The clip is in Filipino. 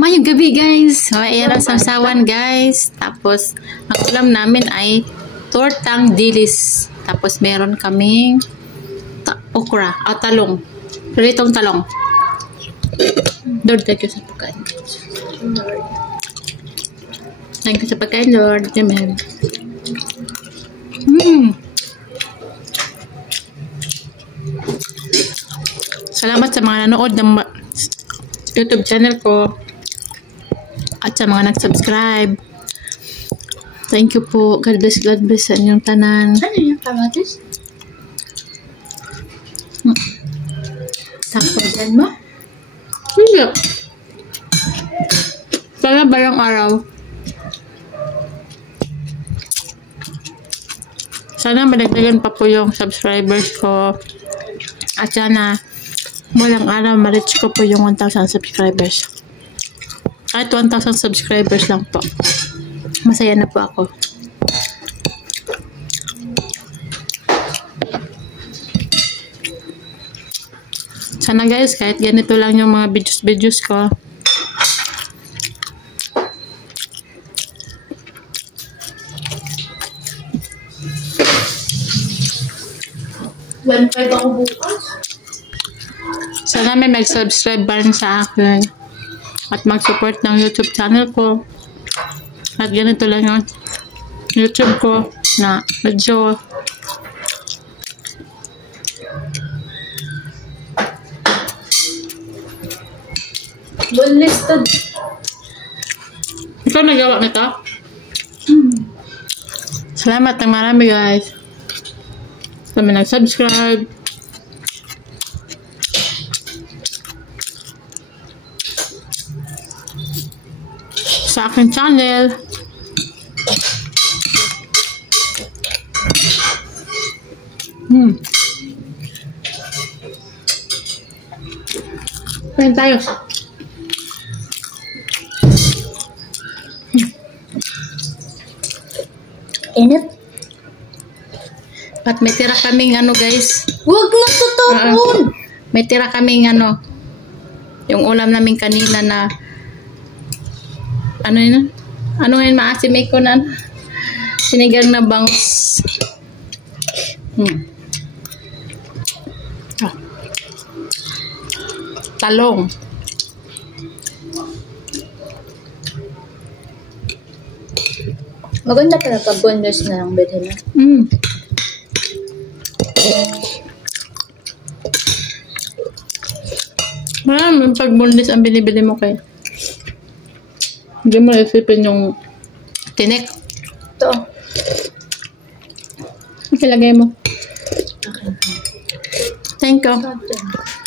Mayong gabi guys. So, ayan ang samsawan guys. Tapos, ang ulam namin ay tortang dilis. Tapos, meron kaming okra. O, talong. Pritong talong. Lord, thank you sa pagkain. Thank you sa pagkain, Lord. Amen. Salamat sa mga nanood ng YouTube channel ko. At sa mga nag-subscribe. Thank you po. God bless sa inyong tanan. Ano yung kamatis? Sakto dyan mo? Hindi. Sana balang araw. Sana madagdagan pa po yung subscribers ko. At sana walang araw ma-reach ko po yung 1,000 subscribers. Kahit 1,000 subscribers lang po. Masaya na po ako. Sana guys, kahit ganito lang yung mga videos ko. $1.5 ako bukas. Sana may mag-subscribe pa rin sa akin. At mag-support ng YouTube channel ko. At ganito lang yung YouTube ko na medyo Listed. ikaw nagawa nito? Salamat ng marami guys. Sa mga nag-subscribe. Sa aking channel. Kain tayo. Init? At may tira kaming ano guys. Huwag na tutupon! May tira kaming ano. Yung ulam namin kanina na ano yun? Ano ngayon maasim ko na sinigang na bangus. Talong. Maganda pala pag bonus na lang bilhin na. Maraming pag-bonus ang binibili mo kay. Hindi mo isipin yung tinik. Ito. Ilagay mo. Okay. Thank you. Ito.